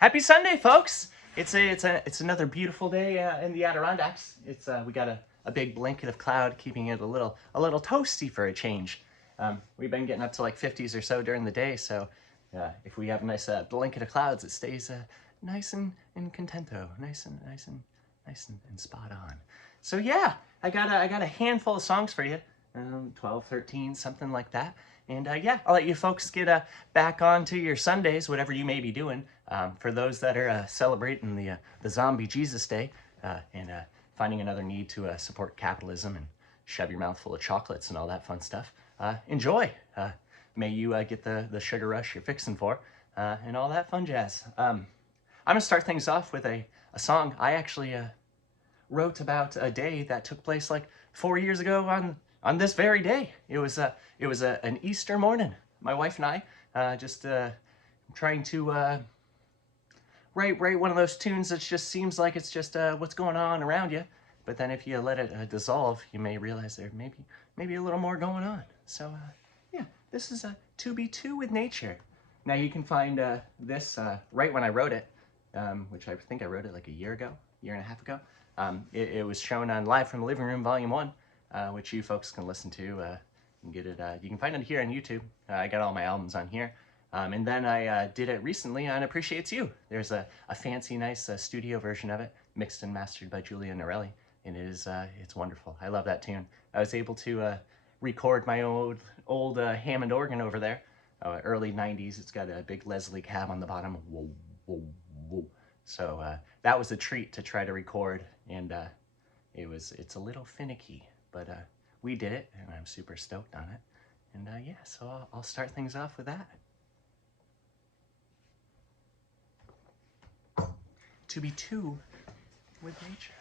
Happy Sunday, folks! It's another beautiful day in the Adirondacks. We got a big blanket of cloud, keeping it a little toasty for a change. We've been getting up to like 50s or so during the day, so if we have a nice blanket of clouds, it stays nice and contento, nice and spot on. So yeah, I got a handful of songs for you, 12, 13, something like that. And yeah, I'll let you folks get back on to your Sundays, whatever you may be doing. For those that are celebrating the Zombie Jesus Day and finding another need to support capitalism and shove your mouth full of chocolates and all that fun stuff, enjoy. May you get the sugar rush you're fixing for and all that fun jazz. I'm going to start things off with a song I actually wrote about a day that took place like 4 years ago on this very day. It was an Easter morning. My wife and I just trying to write one of those tunes that just seems like it's just what's going on around you. But then if you let it dissolve, you may realize there maybe a little more going on. So yeah, this is To Be Two with Nature. Now you can find this right when I wrote it, which I think I wrote it like a year and a half ago. It was shown on Live from the Living Room, Volume 1, which you folks can listen to and get it. You can find it here on YouTube. I got all my albums on here. And then I did it recently on Appreciates You. There's a fancy, nice studio version of it, mixed and mastered by Julia Norelli, and it's wonderful. I love that tune. I was able to record my old Hammond organ over there, early 90s. It's got a big Leslie cab on the bottom. Whoa, whoa, whoa. So that was a treat to try to record, and it's a little finicky, but we did it, and I'm super stoked on it. And yeah, so I'll start things off with that. To be two with nature.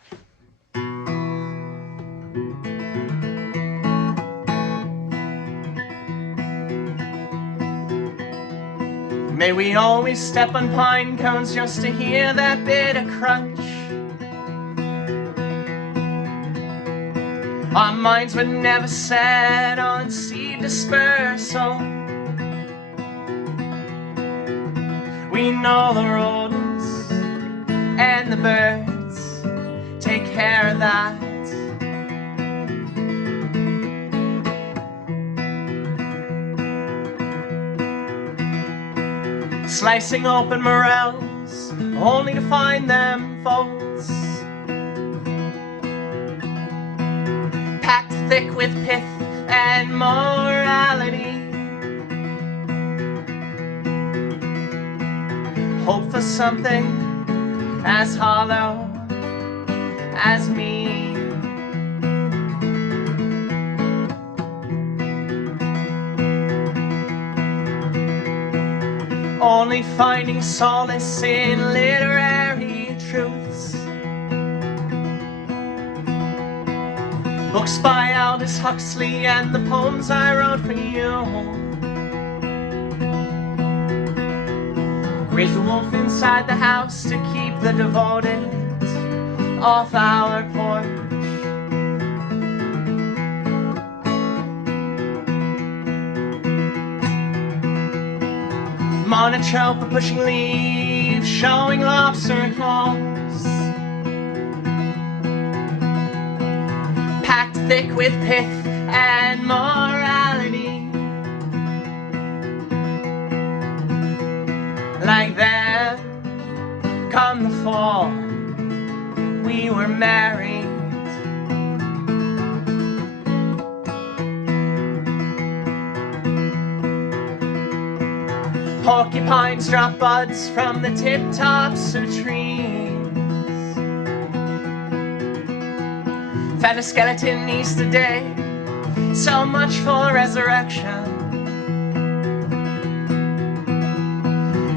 May we always step on pine cones just to hear that bit of crunch. Our minds were never set on seed dispersal. We know the rodents and the birds take care of that. Slicing open morels only to find them faults, packed thick with pith and morality. Hope for something as hollow as me. Only finding solace in literary truths. Books by Aldous Huxley and the poems I wrote for you. Raise the wolf inside the house to keep the devoted off our porch. Monotrope of pushing leaves, showing lobster claws, packed thick with pith and morality. Like there, come the fall, we were married. Porcupines drop buds from the tip-tops of trees. Fed a skeleton Easter day, so much for resurrection.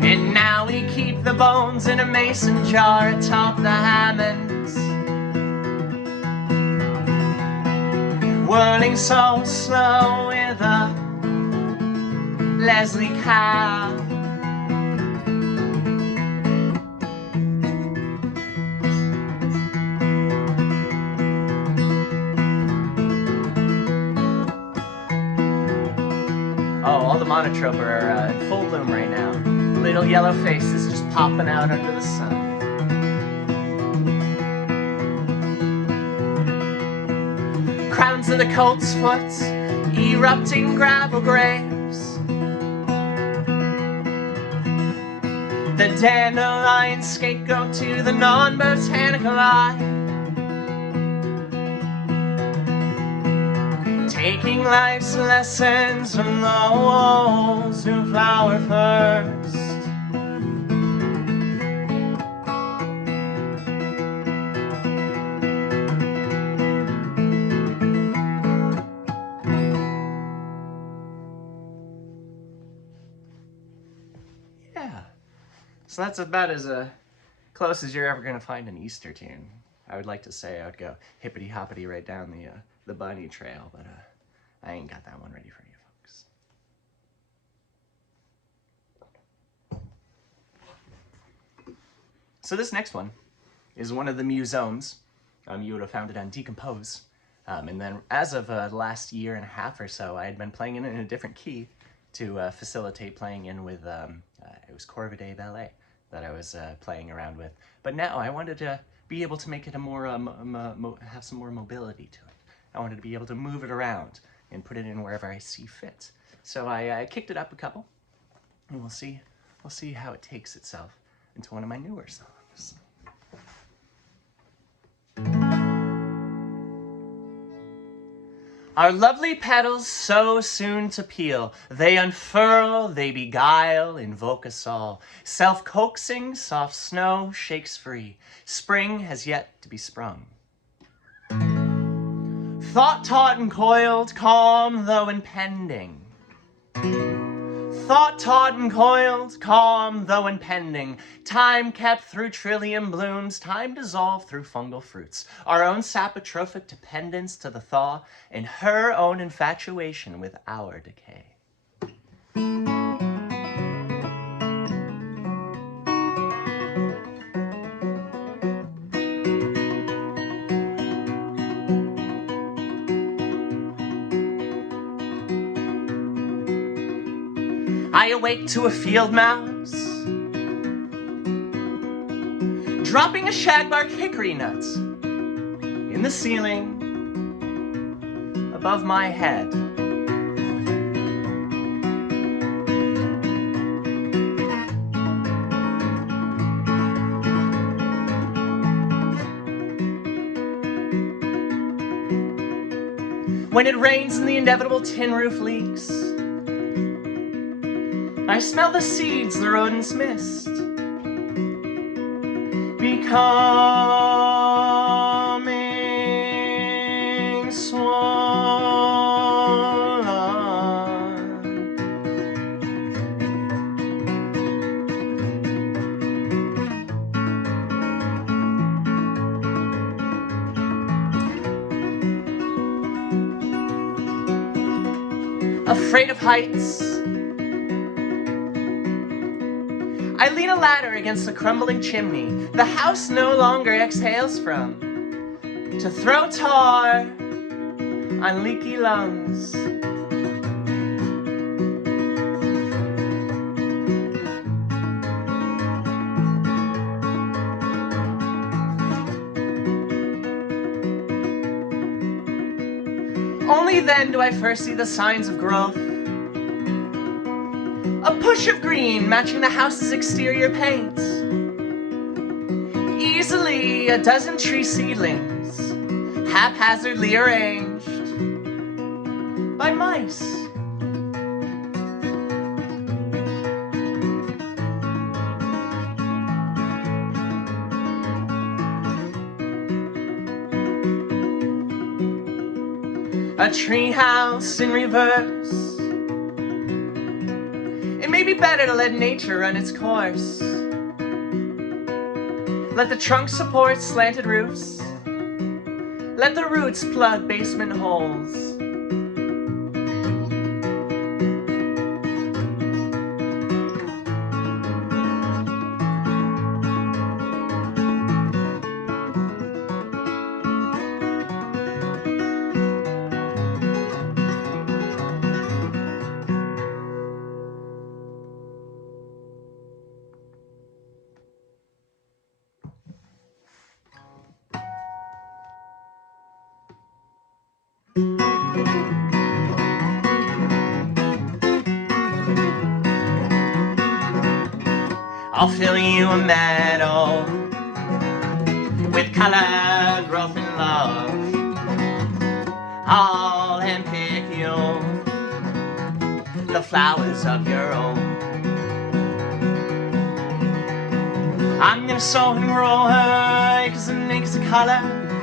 And now we keep the bones in a mason jar atop the Hammonds, whirling so slow with a Leslie cab. Oh, all the monotrope are in full bloom right now. Little yellow faces just popping out under the sun. Crowns of the colt's foot, erupting gravel graves. The dandelion scapegoat to the non-botanical eye. Taking life's lessons from those who flower first. Yeah, so that's about as close as you're ever going to find an Easter tune. I would like to say I would go hippity hoppity right down the bunny trail, but I ain't got that one ready for you folks. So this next one is one of the musomes. You would have found it on Decompose. And then as of the last year and a half or so, I had been playing it in a different key to facilitate playing in with, it was Corvidae Ballet that I was playing around with. But now I wanted to be able to make it a more, have some more mobility to it. I wanted to be able to move it around and put it in wherever I see fit. So I kicked it up a couple, and we'll see how it takes itself into one of my newer songs. Our lovely petals so soon to peel, they unfurl, they beguile, invoke us all. Self-coaxing, soft snow shakes free. Spring has yet to be sprung. Thought taut and coiled, calm though impending. Thought taut and coiled, calm though impending. Time kept through trillium blooms, time dissolved through fungal fruits. Our own sapotrophic dependence to the thaw, and her own infatuation with our decay. I awake to a field mouse, dropping a shagbark hickory nut in the ceiling above my head. When it rains and the inevitable tin roof leaks, I smell the seeds the rodents missed, becoming swollen. Afraid of heights, I lean a ladder against the crumbling chimney the house no longer exhales from, to throw tar on leaky lungs. Only then do I first see the signs of growth. A push of green matching the house's exterior paint. Easily a dozen tree seedlings, haphazardly arranged by mice. A treehouse in reverse. It may be better to let nature run its course. Let the trunk support slanted roofs. Let the roots plug basement holes. I'll fill you a meadow with color, growth, and love. I'll handpick you the flowers of your own. I'm gonna sow and grow her acres and acres of color.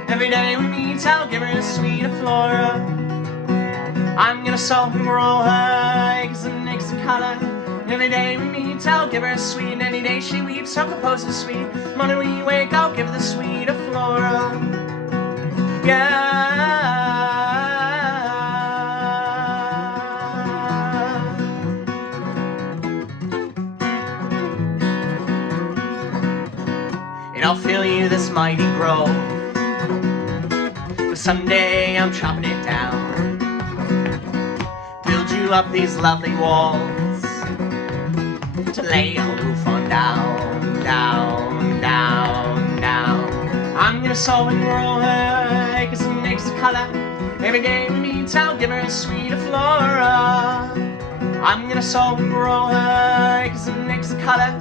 Every day we meet, I'll give her a sweet flora. I'm gonna sow and grow her acres and acres of color. Every day we meet, I'll give her a sweet, and any day she weeps, I'll compose a sweet. Morning we wake, I'll give her the sweet flora. Yeah. And I'll fill you this mighty grove, but someday I'm chopping it down. Build you up these lovely walls to lay a roof on down, down, down, down. I'm gonna sow and grow her acres and acres of color. Every day we meet, I'll give her a sweet flora. I'm gonna sow and grow her acres and acres of color.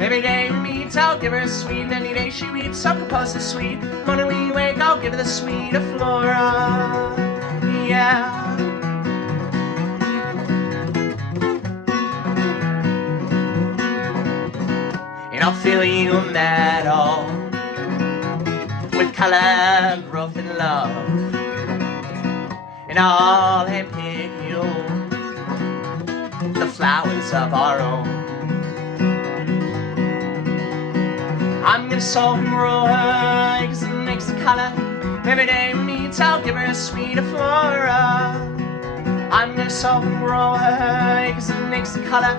Every day we meet, I'll give her a sweet, and any day she weeps, I'll compose a sweet. Morning we wake, I'll give her the sweet flora. Yeah. And I'll fill you a meadow with color, growth, and love. And I'll handpick you the flowers of our own. I'm gonna sow and grow her acres and acres of color. Every day we meet, I'll give her a sweet flora. I'm gonna sow and grow her acres and acres of color.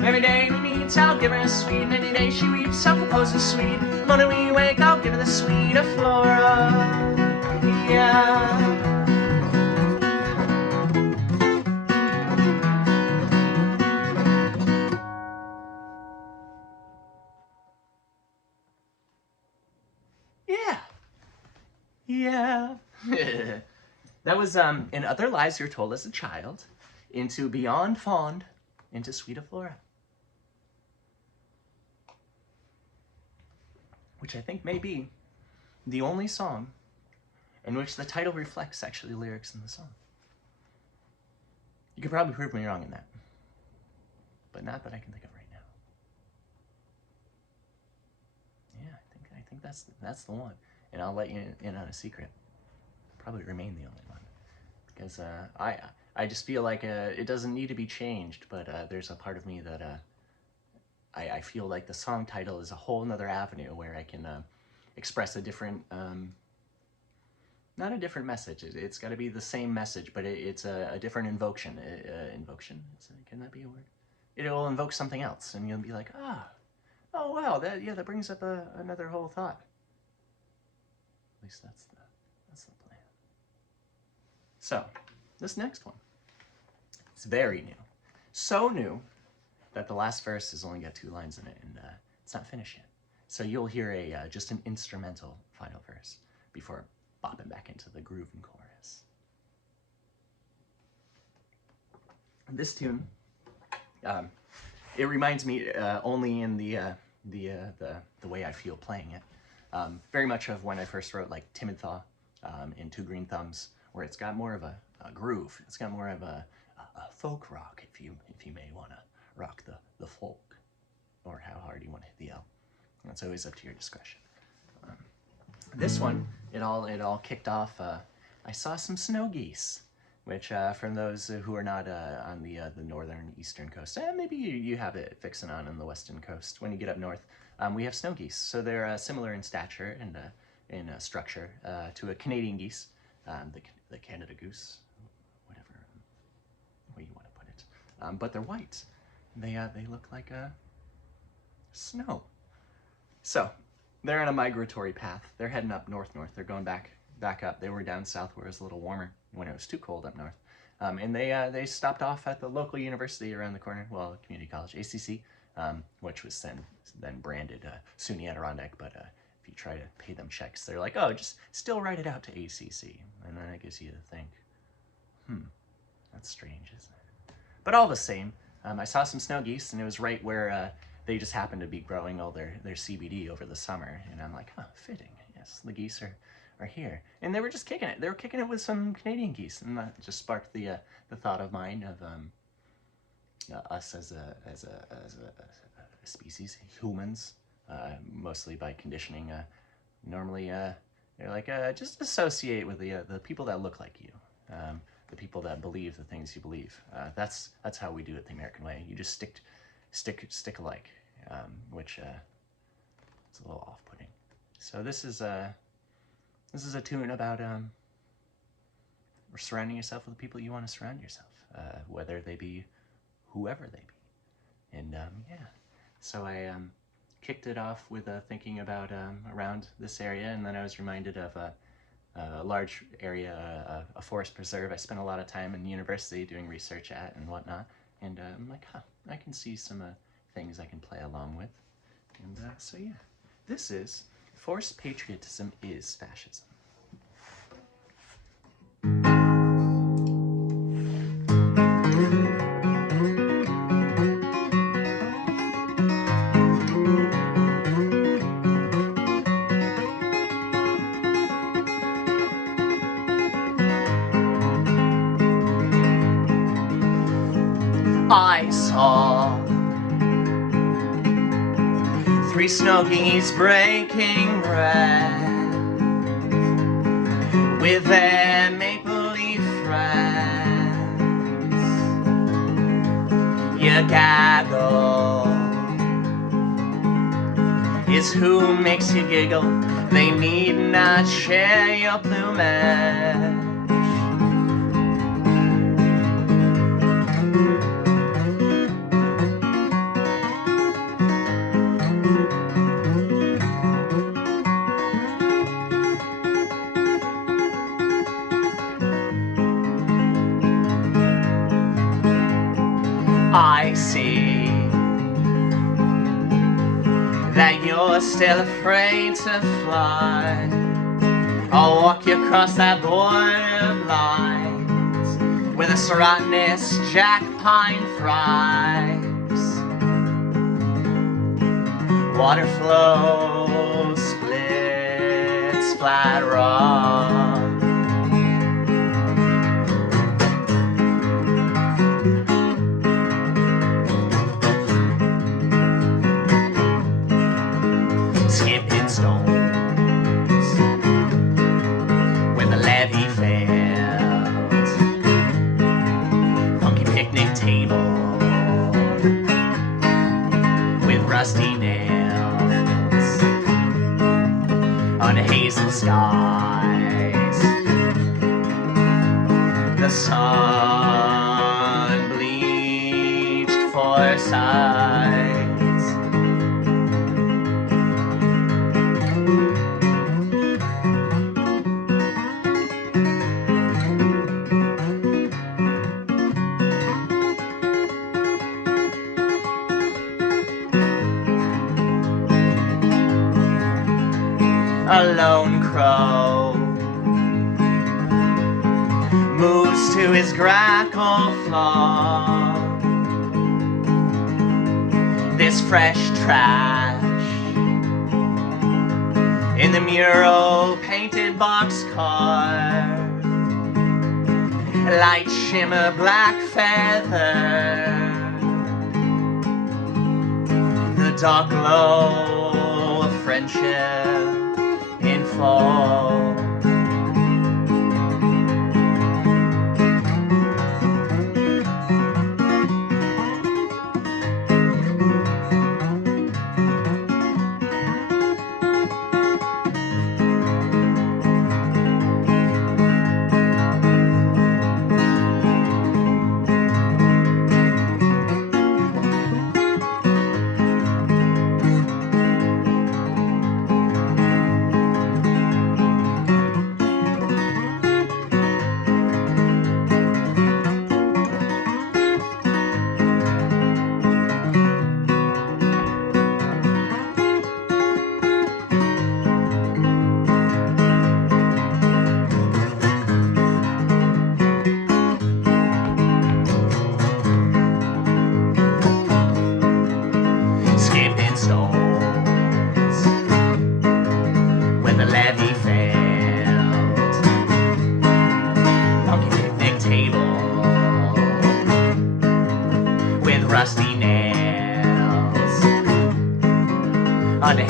Every day we meet, I'll give her a sweet, and any day she weeps, I'll compose a sweet. Morning we wake, I'll give her the sweet flora. Yeah. Yeah. That was In Other Lies You're Told as a Child, into Beyond Fond, into Sweet Flora. Which I think may be the only song in which the title reflects actually lyrics in the song. You could probably prove me wrong in that, but not that I can think of right now. Yeah, I think that's the one. And I'll let you in on a secret. Probably remain the only one, because I just feel like it doesn't need to be changed, but there's a part of me that I feel like the song title is a whole nother avenue where I can express a different, not a different message. It's got to be the same message, but it's a different invocation. Invocation? Can that be a word? It will invoke something else, and you'll be like, oh wow, that brings up another whole thought. At least that's the plan. So, this next one, it's very new. So new that the last verse has only got 2 lines in it, and it's not finished yet. So you'll hear just an instrumental final verse before bopping back into the groove and chorus. This tune, it reminds me only in the way I feel playing it. Very much of when I first wrote like Timid, Thaw in Two Green Thumbs, where it's got more of a groove. It's got more of a folk rock, if you may want to rock the folk, or how hard you want to hit the L. That's always up to your discretion. This one, it all kicked off. I saw some snow geese, which for those who are not on the northern eastern coast, maybe you have it fixing on the western coast. When you get up north, we have snow geese. So they're similar in stature and in structure to a Canadian geese, the Canada goose, whatever way you want to put it. But they're white. They look like snow. So they're on a migratory path. They're heading up north. They're going back up. They were down south where it was a little warmer when it was too cold up north. And they stopped off at the local university around the corner, well, community college, ACC, which was then branded SUNY Adirondack. But if you try to pay them checks, they're like, oh, just still write it out to ACC. And then it gives you to think, that's strange, isn't it? But all the same, I saw some snow geese, and it was right where they just happen to be growing all their CBD over the summer. And I'm like, huh, fitting. Yes, the geese are here. And they were just kicking it. They were kicking it with some Canadian geese. And that just sparked the thought of mine of us as a species, humans, mostly by conditioning. Normally, they're like, just associate with the people that look like you. The people that believe the things you believe. That's how we do it the American way. You just stick alike, which is a little off-putting. So this is a tune about surrounding yourself with the people you want to surround yourself, whether they be whoever they be. And yeah, so I kicked it off with thinking about around this area, and then I was reminded of a large area, a forest preserve I spent a lot of time in university doing research at and whatnot, and I'm like, huh, I can see some things I can play along with. And so yeah, this is Forced Patriotism is Fascism. I saw 3 snow geese breaking bread with their maple leaf friends. Your gaggle is who makes you giggle. They need not share your plumage. I see that you're still afraid to fly. I'll walk you across that border blind where the serotinous jack pine thrives. Water flow splits flat rock. Skipping stones when the levee fails. Funky picnic table with rusty nails on hazel skies. The sun bleached four sides. A lone crow moves to his grackle floor. This fresh trash in the mural painted boxcar. Light shimmer black feather. The dark glow of friendship in fall.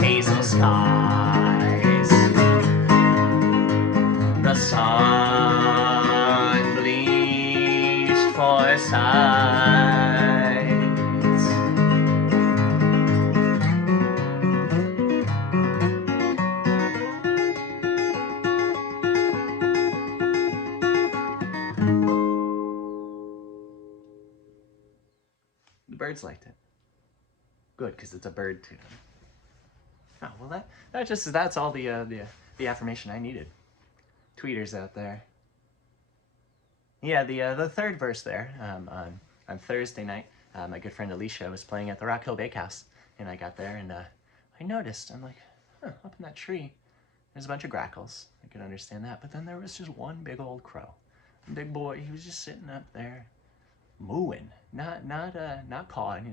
hazel skies. The sun bleached for sides. The birds liked it. Good, because it's a bird tune. Oh, well, that's all the affirmation I needed. Tweeters out there. Yeah, the third verse there, on Thursday night, my good friend Alicia was playing at the Rock Hill Bakehouse, and I got there and I noticed, I'm like, huh, up in that tree, there's a bunch of grackles. I could understand that, but then there was just one big old crow. Big boy, he was just sitting up there, mooing, not cawing.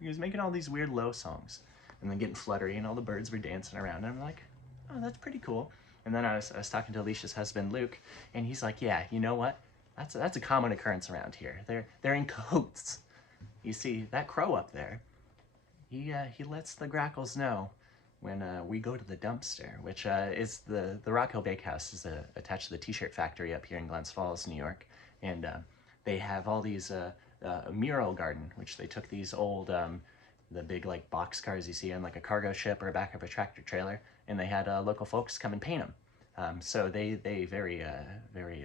He was making all these weird low songs, and then getting fluttery, and all the birds were dancing around. And I'm like, oh, that's pretty cool. And then I was talking to Alicia's husband Luke, and he's like, yeah, you know what? That's a common occurrence around here. They're in cahoots. You see that crow up there? He lets the grackles know when we go to the dumpster, which is the Rock Hill Bakehouse is attached to the T-shirt factory up here in Glens Falls, New York, and they have all these mural garden, which they took these old the big like box cars you see on like a cargo ship or back of a tractor trailer, and they had local folks come and paint them. So they very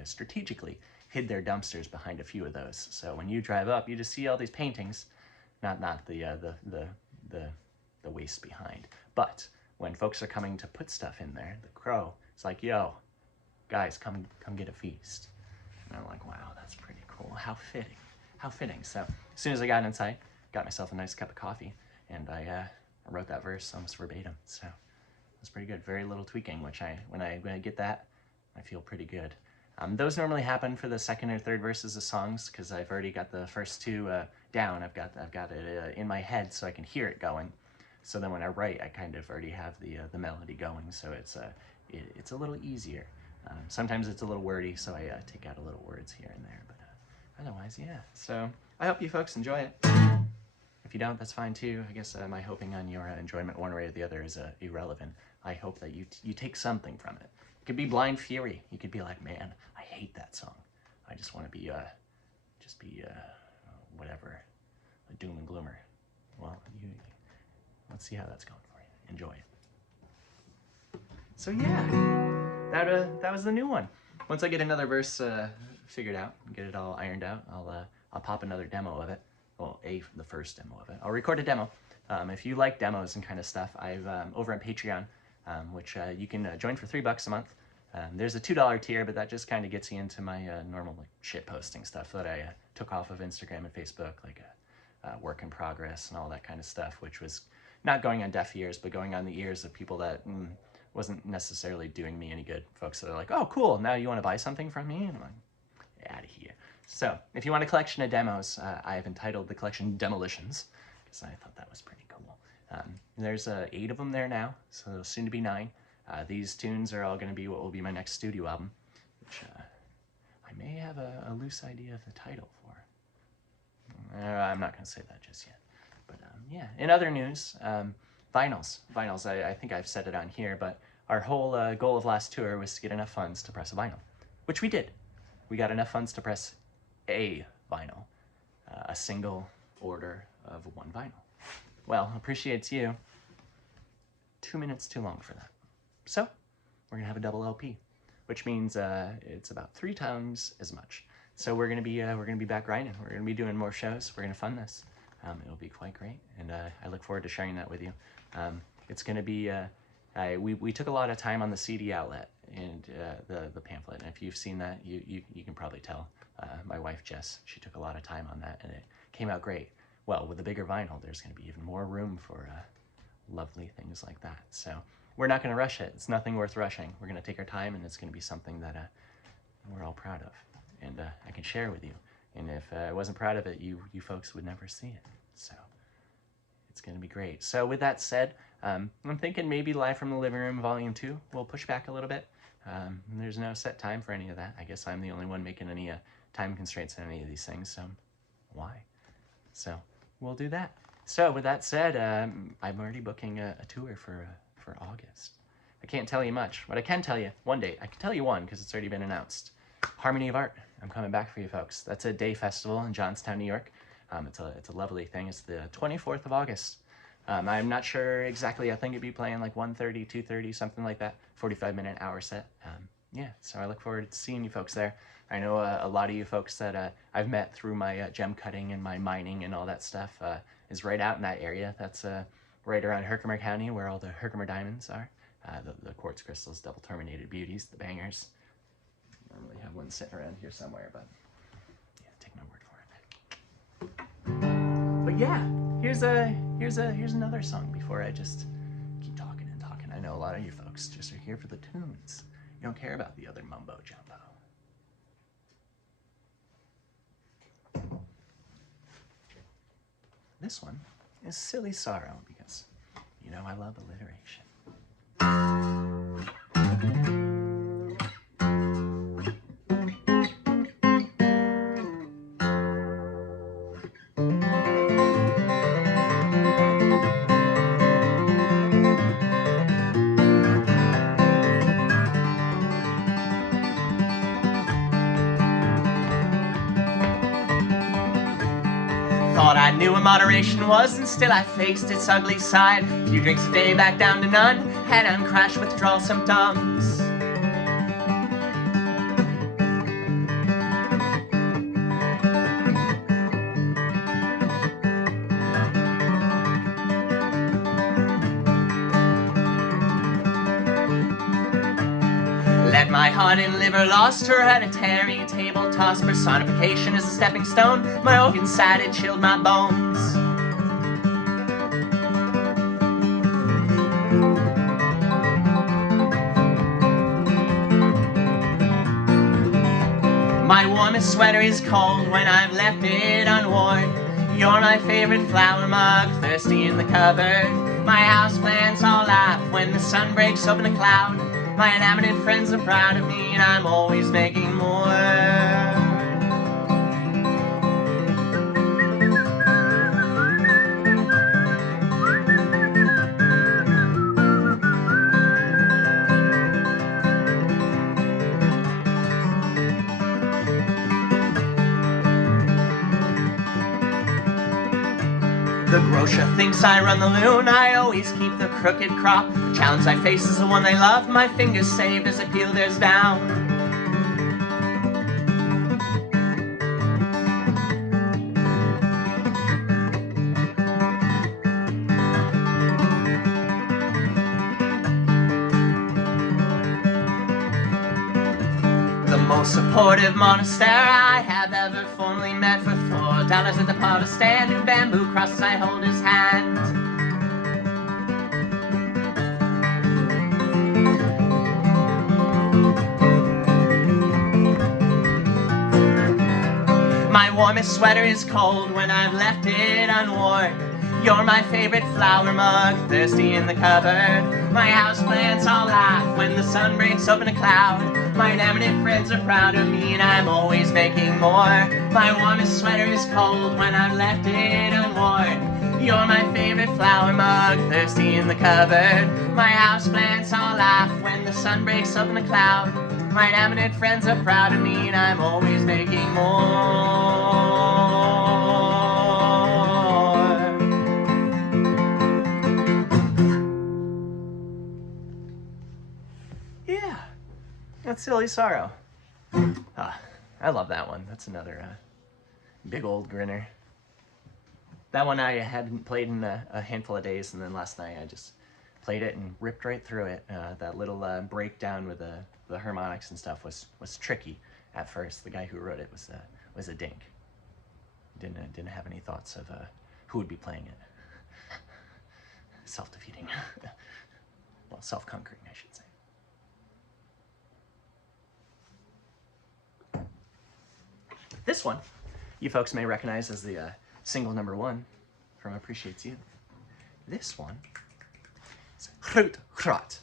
strategically hid their dumpsters behind a few of those. So when you drive up, you just see all these paintings, not the waste behind. But when folks are coming to put stuff in there, the crow is like, yo, guys, come get a feast. And I'm like, wow, that's pretty cool. How fitting. How fitting. So as soon as I got inside, got myself a nice cup of coffee, and I wrote that verse almost verbatim. So it was pretty good. Very little tweaking, which when I get that, I feel pretty good. Those normally happen for the second or third verses of songs, because I've already got the first two down. I've got it in my head so I can hear it going. So then when I write, I kind of already have the melody going, so it's a little easier. Sometimes it's a little wordy, so I take out a little words here and there, but otherwise, yeah. So I hope you folks enjoy it. If you don't, that's fine too. I guess my hoping on your enjoyment one way or the other is irrelevant. I hope that you take something from it. It could be blind fury. You could be like, man, I hate that song. I just want to be whatever, a doom and gloomer. Well, let's see how that's going for you. Enjoy it. So yeah, that was the new one. Once I get another verse figured out, get it all ironed out, I'll pop another demo of it. Well, the first demo of it. I'll record a demo. If you like demos and kind of stuff, I've over on Patreon, which you can join for $3 a month. There's a $2 tier, but that just kind of gets you into my normal like shit posting stuff that I took off of Instagram and Facebook, like work in progress and all that kind of stuff, which was not going on deaf ears, but going on the ears of people that wasn't necessarily doing me any good. Folks that are like, oh, cool, now you want to buy something from me? And I'm like, out of here. So if you want a collection of demos, I have entitled the collection Demolitions, because I thought that was pretty cool. There's 8 of them there now, so soon to be 9. These tunes are all going to be what will be my next studio album, which I may have a loose idea of the title for. I'm not going to say that just yet. But yeah, in other news, vinyls. I think I've said it on here, but our whole goal of last tour was to get enough funds to press a vinyl, which we did. We got enough funds to press a vinyl, a single order of 1 vinyl. Well, appreciates you. 2 minutes too long for that. So we're gonna have a double LP, which means it's about 3 times as much. So we're gonna be back grinding. We're gonna be doing more shows. We're gonna fund this. It'll be quite great, and I look forward to sharing that with you. It's gonna be. We took a lot of time on the CD outlet and the pamphlet, and if you've seen that, you can probably tell. My wife Jess, she took a lot of time on that, and it came out great. Well, with the bigger vinyl, there's going to be even more room for lovely things like that. So we're not going to rush it. It's nothing worth rushing. We're going to take our time, and it's going to be something that we're all proud of, and I can share with you. And if I wasn't proud of it, you folks would never see it. So it's going to be great. So with that said, I'm thinking maybe Live from the Living Room Volume 2 will push back a little bit. There's no set time for any of that. I guess I'm the only one making any time constraints on any of these things, so why? So we'll do that. So with that said, I'm already booking a tour for August. I can't tell you much, but I can tell you one date. I can tell you one because it's already been announced. Harmony of Art. I'm coming back for you folks. That's a day festival in Johnstown, New York. It's a lovely thing. It's the 24th of August. I'm not sure exactly. I think it'd be playing like 1:30, 2:30, something like that. 45-minute hour set. Yeah, so I look forward to seeing you folks there. I know a lot of you folks that I've met through my gem cutting and my mining and all that stuff is right out in that area. That's right around Herkimer County where all the Herkimer diamonds are. The quartz crystals, double terminated beauties, the bangers. I normally have one sitting around here somewhere, but yeah, take my word for it. But yeah, here's another song before I just keep talking and talking. I know a lot of you folks just are here for the tunes. You don't care about the other mumbo jumbo. This one is Silly Sorrow because you know I love alliteration. Thought I knew what moderation was, and still I faced its ugly side. A few drinks a day, back down to none, head on crash withdrawal symptoms. Let my heart and liver lost, hereditary table toss. Personification is a stepping stone. My organ side, it chilled my bones. My warmest sweater is cold when I've left it unworn. You're my favorite flower mug, thirsty in the cupboard. My houseplants all laugh when the sun breaks open a cloud. My enamored friends are proud of me, and I'm always making more. The grocer thinks I run the loon, I always keep the crooked crop. The challenge I face is the one they love, my fingers saved as I peel theirs down. The most supportive monastery I have ever formally met. For $4 at the parlor stand, in bamboo crosses I hold his hand. My warmest sweater is cold when I've left it unworn. You're my favorite flower mug, thirsty in the cupboard. My houseplants all laugh when the sun breaks open a cloud. My enamored friends are proud of me, and I'm always making more. My warmest sweater is cold when I've left it unworn. You're my favorite flower mug, thirsty in the cupboard. My houseplants all laugh when the sun breaks open a cloud. My enamored friends are proud of me, and I'm always making more. Yeah, that's Silly Sorrow. I love that one. That's another big old grinner. That one I hadn't played in a handful of days, and then last night I just played it and ripped right through it. That little breakdown with the harmonics and stuff was tricky at first. The guy who wrote it was a dink. Didn't have any thoughts of who would be playing it. Self-defeating. Well, self-conquering, I should say. This one, you folks may recognize as the single #1 from Appreciates You. This one is Groot Grot.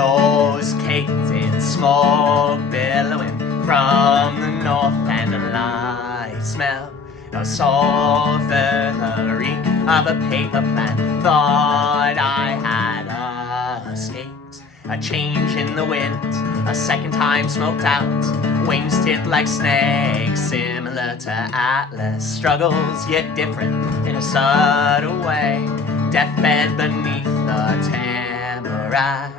billows caked in smoke billowing from the north, and a light smell of sulphur, the reek of a paper plan. Thought I had escaped a change in the wind, a second time smoked out, wings tipped like snakes, similar to Atlas. Struggles yet different in a subtle way, deathbed beneath the tamarack.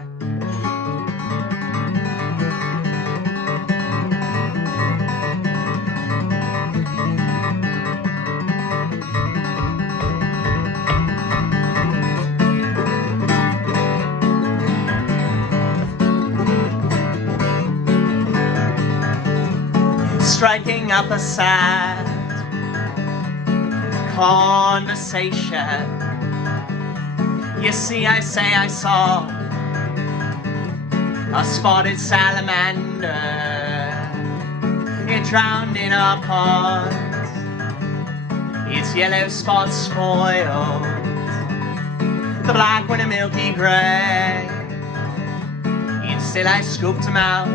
Striking up a sad conversation. You see, I say I saw a spotted salamander. It drowned in a pond, its yellow spots spoiled, the black one a milky grey. Yet still I scooped him out,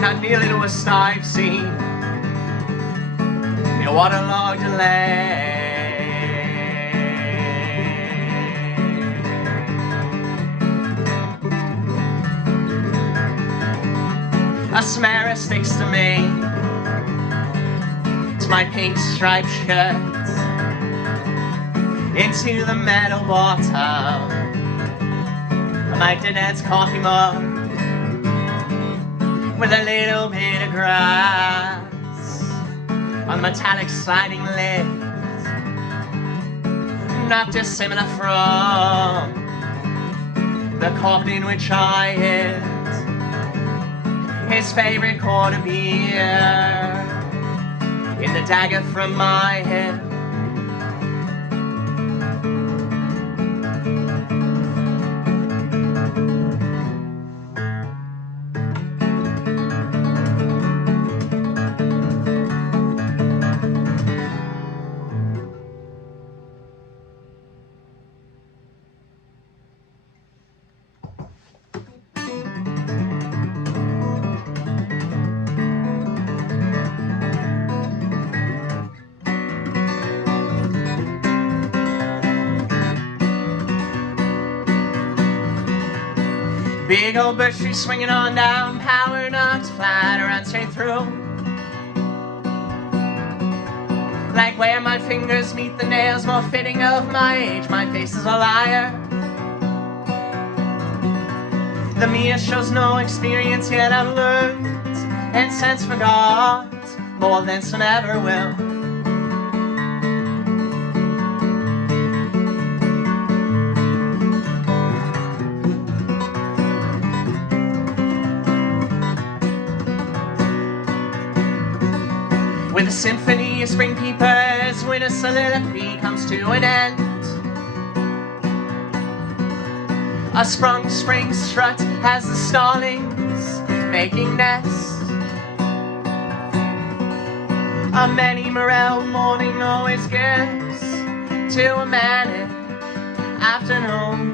not nearly the worst I've seen in a waterlogged lake. A smear sticks to me, to my pink striped shirt, into the metal bottom of my dinner's coffee mug, with a little bit of grass on the metallic sliding lid, not dissimilar from the coffin in which I hid his favorite quarter beer in the dagger from my hip. Big old birch tree swinging on down, power knocked flat around straight through, like where my fingers meet the nails, more fitting of my age. My face is a liar. The me shows no experience, yet I've learned and since forgot more than some ever will. With a symphony of spring peepers, when a soliloquy comes to an end, a sprung spring strut has the starlings making nests. A many morel morning always gives to a manic afternoon.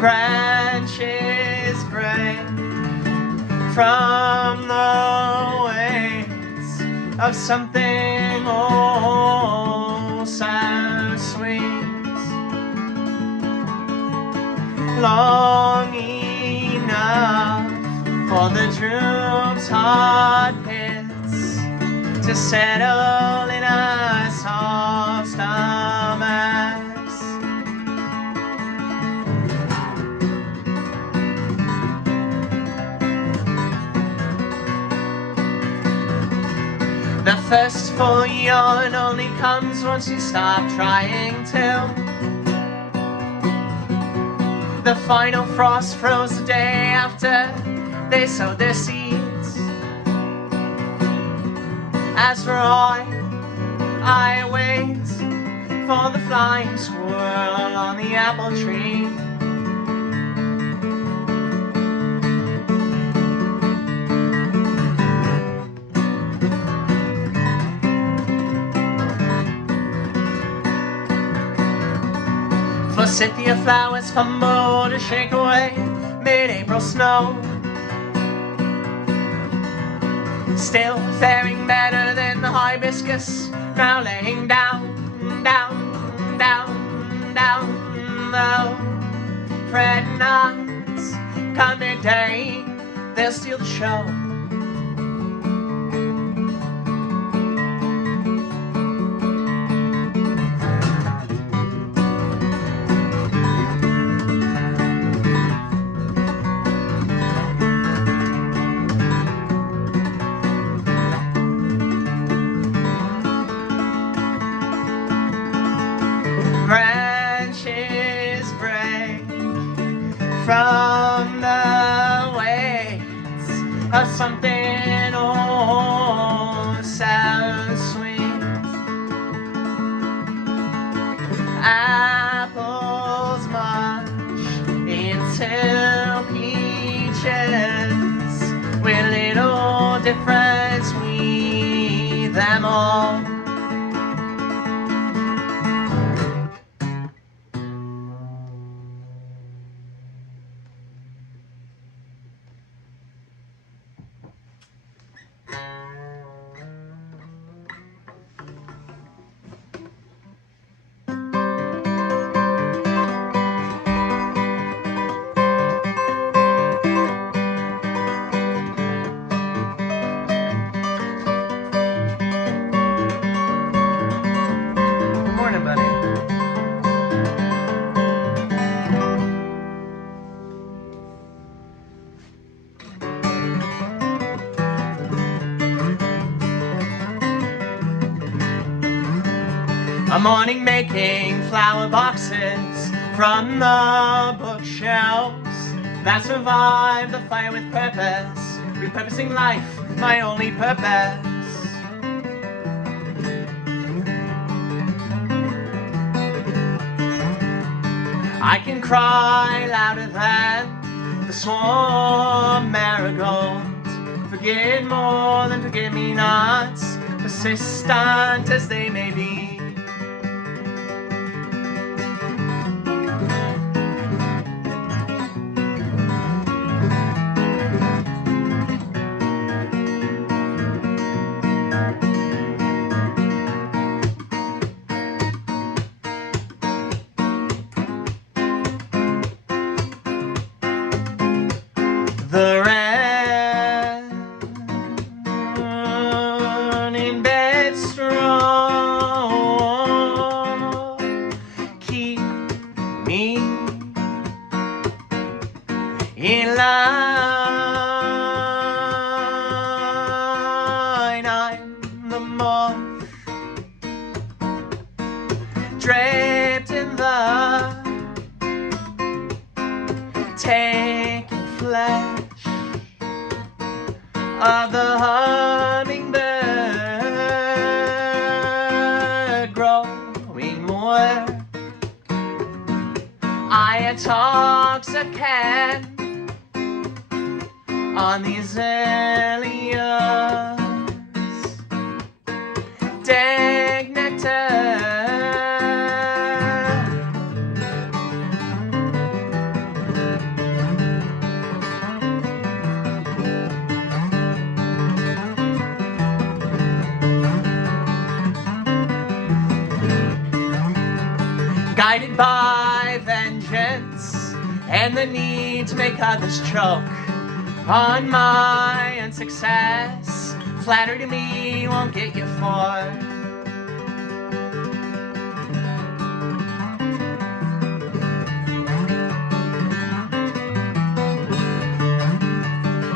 Branches break from the waves of something oh so sweet, long enough for the droop's hard pits to settle in a soft stomachs. The first full yawn only comes once you stop trying to. The final frost froze the day after they sowed their seeds. As for I wait for the flying squirrel on the apple tree. Forsythia flowers fumble to shake away mid-April snow. Still faring better than the hibiscus, now laying down, down, down, down low. Fret not, come midday, they'll steal the show. Branches break from the weights of something oh so sweet. Apples march into peaches with little difference we them all. A morning making flower boxes from the bookshelves that survived the fire with purpose, repurposing life, my only purpose. I can cry louder than the swarm marigold. Forget more than forget me nots, persistent as they may be. The rain in bed strong keep me in line. I'm the moth draped in the taking flesh of the hummingbird, growing more. I intoxicate on these early years, dignity. Guided by vengeance and the need to make others choke on my unsuccess, flattery to me won't get you far.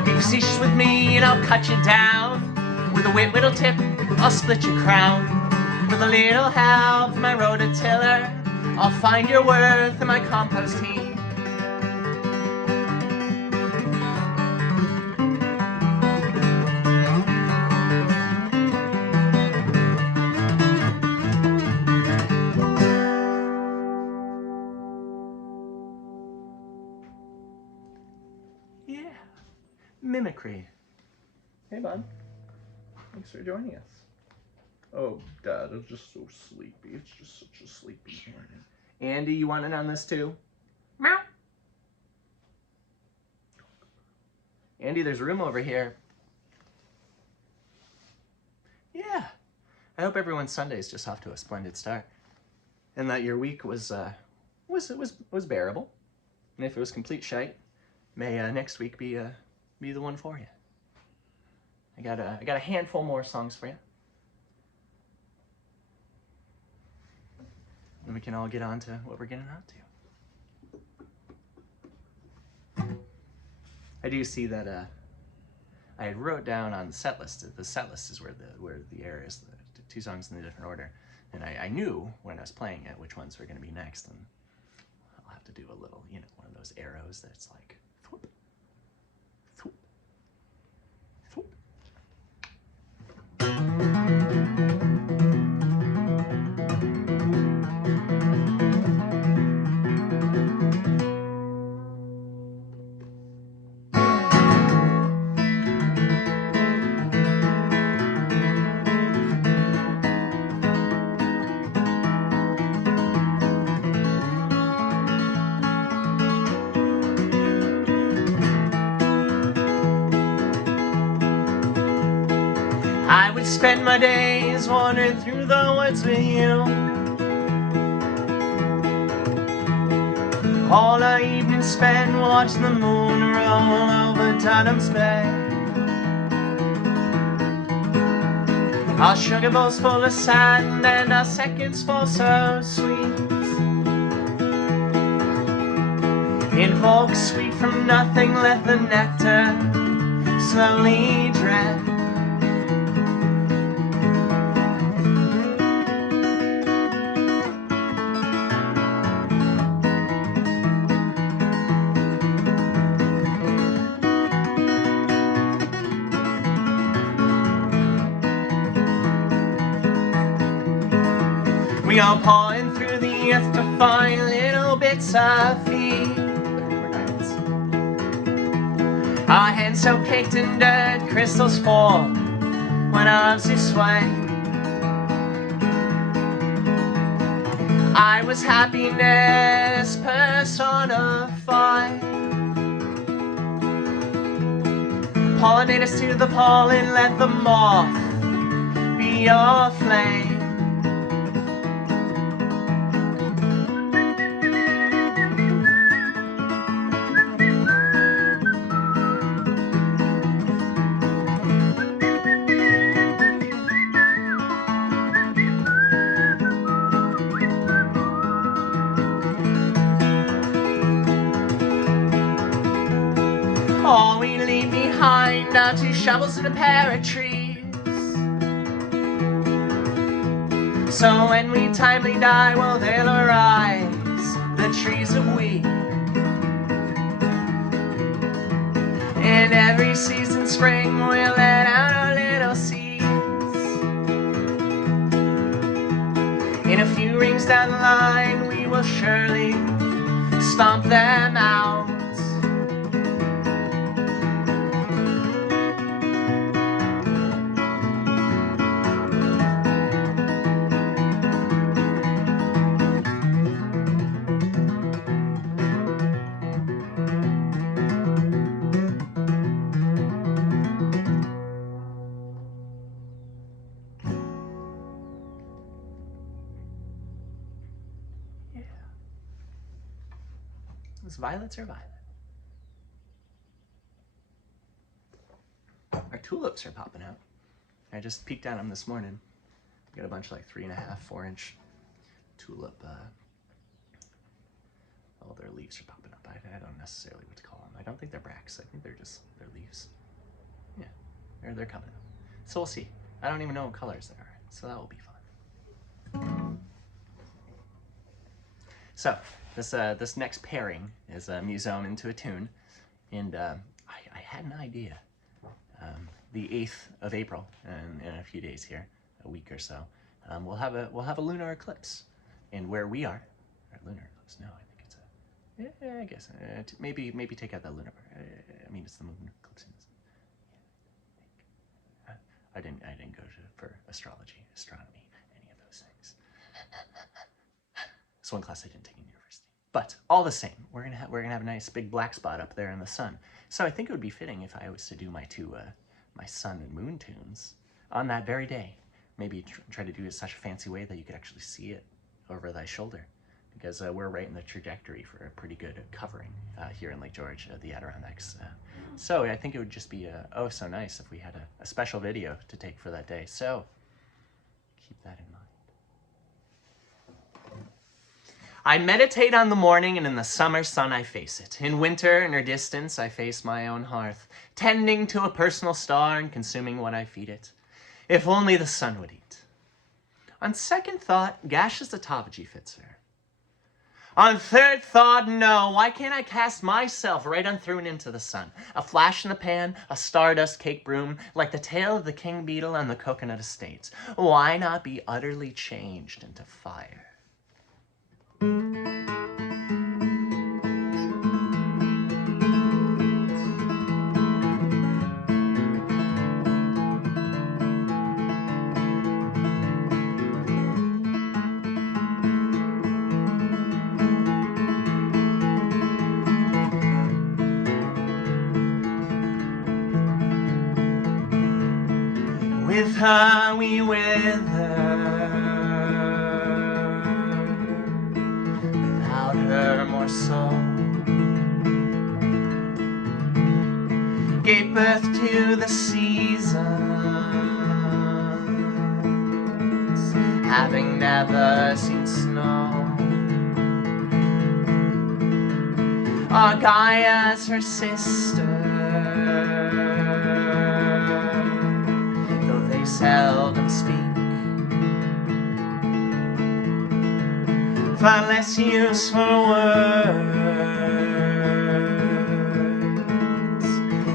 Be facetious with me and I'll cut you down. With a whittle tip, I'll split your crown. With a little help from my rototiller, I'll find your worth in my compost heap. mimicry. Hey, bud. Thanks for joining us. Oh, Dad, I'm just so sleepy. It's just such a sleepy morning. Andy, you want in on this too? Meow. Andy, there's room over here. Yeah. I hope everyone's Sunday is just off to a splendid start, and that your week was bearable. And if it was complete shite, may next week be the one for you. I got a handful more songs for you, and we can all get on to what we're getting on to. I do see that I had wrote down on the set list. The set list is where the air is, the two songs in a different order, and I knew when I was playing it which ones were going to be next, and I'll have to do a little, one of those arrows that's like, thwoop, thwoop, thwoop. I would spend my days wandering through the woods with you, all our evenings spent watching the moon roll over Dunham's Bay. Our sugar bowls full of sand and our seconds fall so sweet, in folks sweet from nothing, let the nectar slowly drip. We are pawing through the earth to find little bits of feed. Our hands so caked in dirt, crystals fall when arms do sway. I was happiness personified. Pollinate us to the pollen, let the moth be your flame. All we leave behind are 2 shovels and a pair of trees. So when we timely die, well, they'll arise, the trees of wheat. In every season, spring, we'll let out our little seeds. In a few rings down the line, we will surely stomp them out. Those violets are violet. Our tulips are popping out. I just peeked at them this morning. We got a bunch of like 3.5, 4-inch tulip. Well, their leaves are popping up. I don't necessarily what to call them. I don't think they're bracts. I think they're just their leaves. Yeah, they're coming up. So we'll see. I don't even know what colors they are. So that will be fun. So this next pairing is a museum into a tune, and I had an idea. The 8th of April, in a few days here, a week or so, we'll have a lunar eclipse, and where we are, or lunar eclipse. No, I think it's a. Yeah, I guess maybe take out that lunar part. I mean, it's the moon eclipse. I didn't go for astrology, astronomy, any of those things. It's one class I didn't take in university. But all the same, we're gonna have a nice big black spot up there in the sun. So I think it would be fitting if I was to do my my sun and moon tunes on that very day. Maybe try to do it in such a fancy way that you could actually see it over thy shoulder, because we're right in the trajectory for a pretty good covering here in Lake George, the Adirondacks. So I think it would just be oh so nice if we had a special video to take for that day. So keep that in mind. I meditate on the morning, and in the summer sun I face it. In winter, in her distance, I face my own hearth, tending to a personal star and consuming what I feed it. If only the sun would eat. On second thought, gaseous autophagy fits her. On third thought, no, why can't I cast myself right on through and into the sun? A flash in the pan, a stardust cake broom, like the tail of the king beetle on the coconut estate. Why not be utterly changed into fire? With her we wither, without her more so. Gave birth to the seasons, having never seen snow. Our Gaia's her sister, seldom speak, for less use for words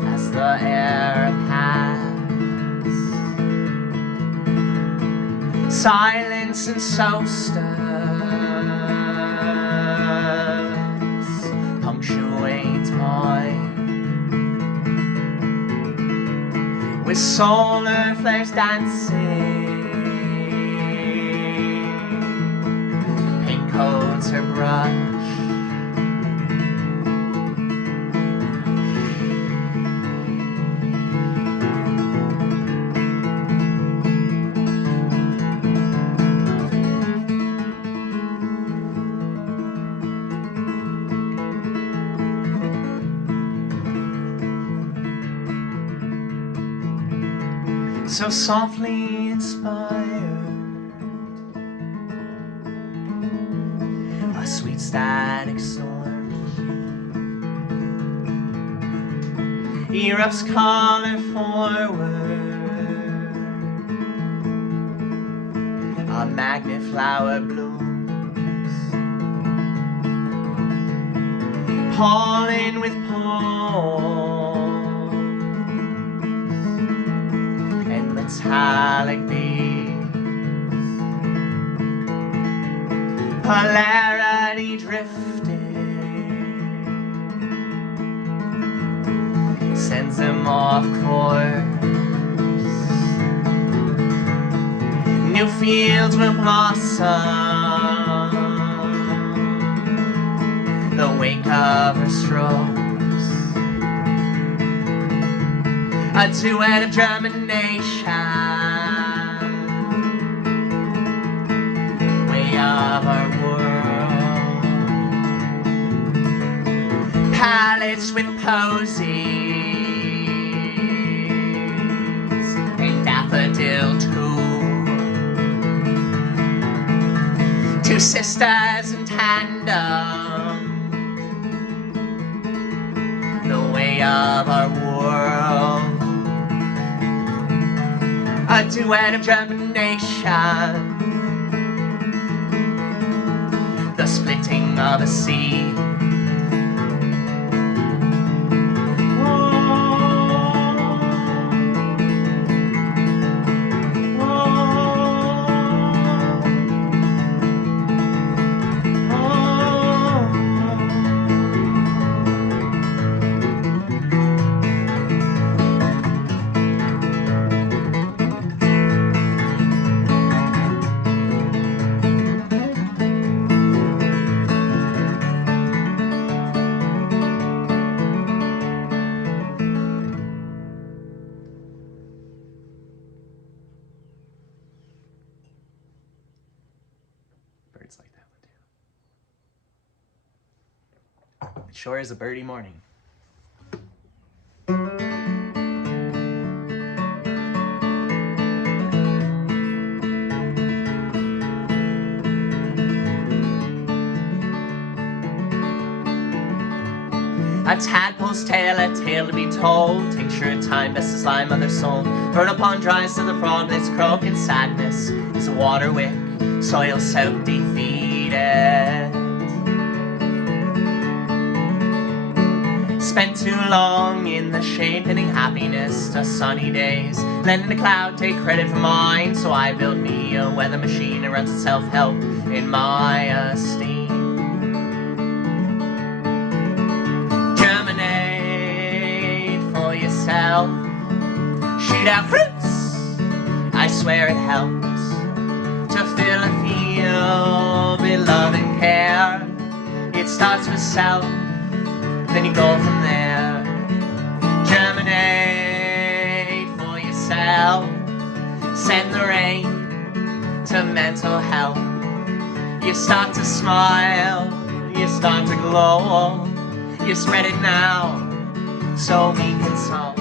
as the air pass. Silence and so stirs punctuate mine with solar flares dancing. Pink coats her brush, so softly inspired, a sweet static storm erupts color forward, a magnet flower blooms, pollen with pollen, metallic beams, polarity drifting, sends them off course. New fields will blossom, the wake of her strokes. A duet of germination, way of our world. Palettes with posies, a daffodil too. Two sisters in tandem, the way of our world. A duet of germination, the splitting of a seed. birds like that one too. It sure is a birdie morning. A tadpole's tale, a tale to be told. Tincture of time, best to slime mother soul. Burn upon dries to the froglets, croak and sadness is a water wick, soil soaked, defeated. Spent too long in the shade, pinning happiness to sunny days. Letting the cloud take credit for mine, so I built me a weather machine that runs itself help in my esteem. Shoot out fruits, I swear it helps to fill a field with love and care. It starts with self, then you go from there. Germinate for yourself, send the rain to mental health. You start to smile, you start to glow. You spread it now, so we can solve.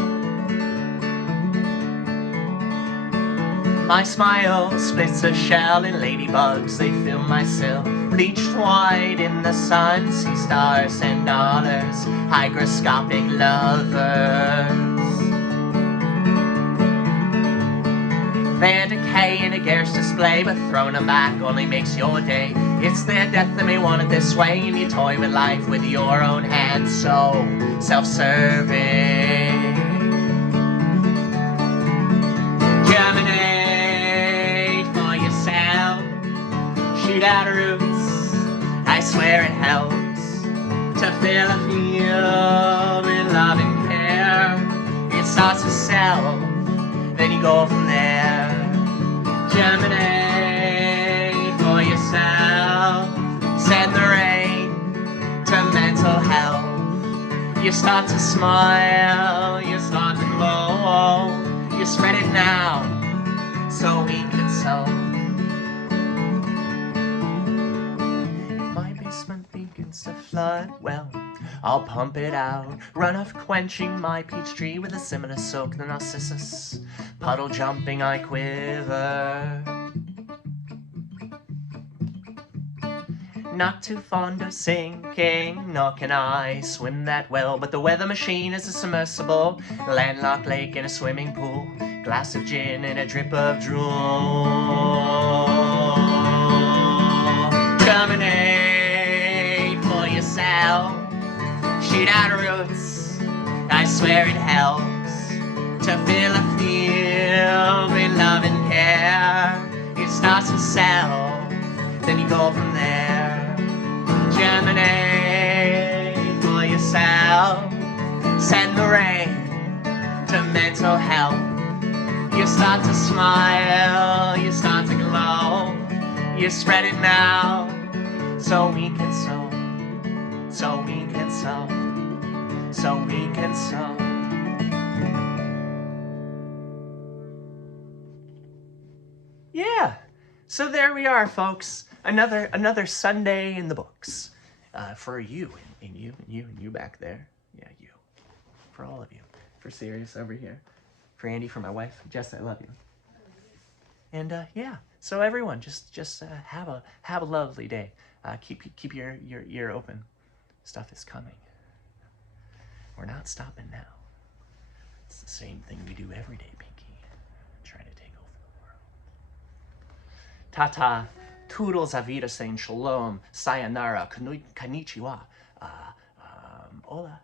My smile splits a shell in ladybugs, they fill my sill. Bleached white in the sun, sea stars and dollars, hygroscopic lovers. Their decay in a garish display, but throwing them back only makes your day. It's their death that may want it this way, and you toy with life with your own hands, so self-serving. Germinate for yourself, shoot out roots, I swear it helps to fill a field with love and care. It starts with self, then you go from there. Germinate for yourself, send the rain to mental health. You start to smile, you start to glow. You spread it now, so we can sow. If my basement begins to flood, well, I'll pump it out. Runoff quenching my peach tree with a similar soak to narcissus. Puddle jumping, I quiver. Not too fond of sinking, nor can I swim that well. But the weather machine is a submersible, landlocked lake in a swimming pool, glass of gin and a drip of drool. Germinate for yourself, shoot out roots, I swear it helps to fill a field with love and care. It starts with self, then you go from there. Germinate for yourself, send the rain to mental health. You start to smile, you start to glow. You spread it now, so we can sow, so we can sow, so we can sow. Yeah, so there we are, folks. Another Sunday in the books for you and you back there. Yeah, you. For all of you. For Sirius over here. For Andy, for my wife. Jess, I love you. And yeah, so everyone, just have a lovely day. Keep your ear open. Stuff is coming. We're not stopping now. It's the same thing we do every day, Pinky. Trying to take over the world. Ta-ta. Toodles, Avida, saying shalom, sayonara, konnichiwa, hola.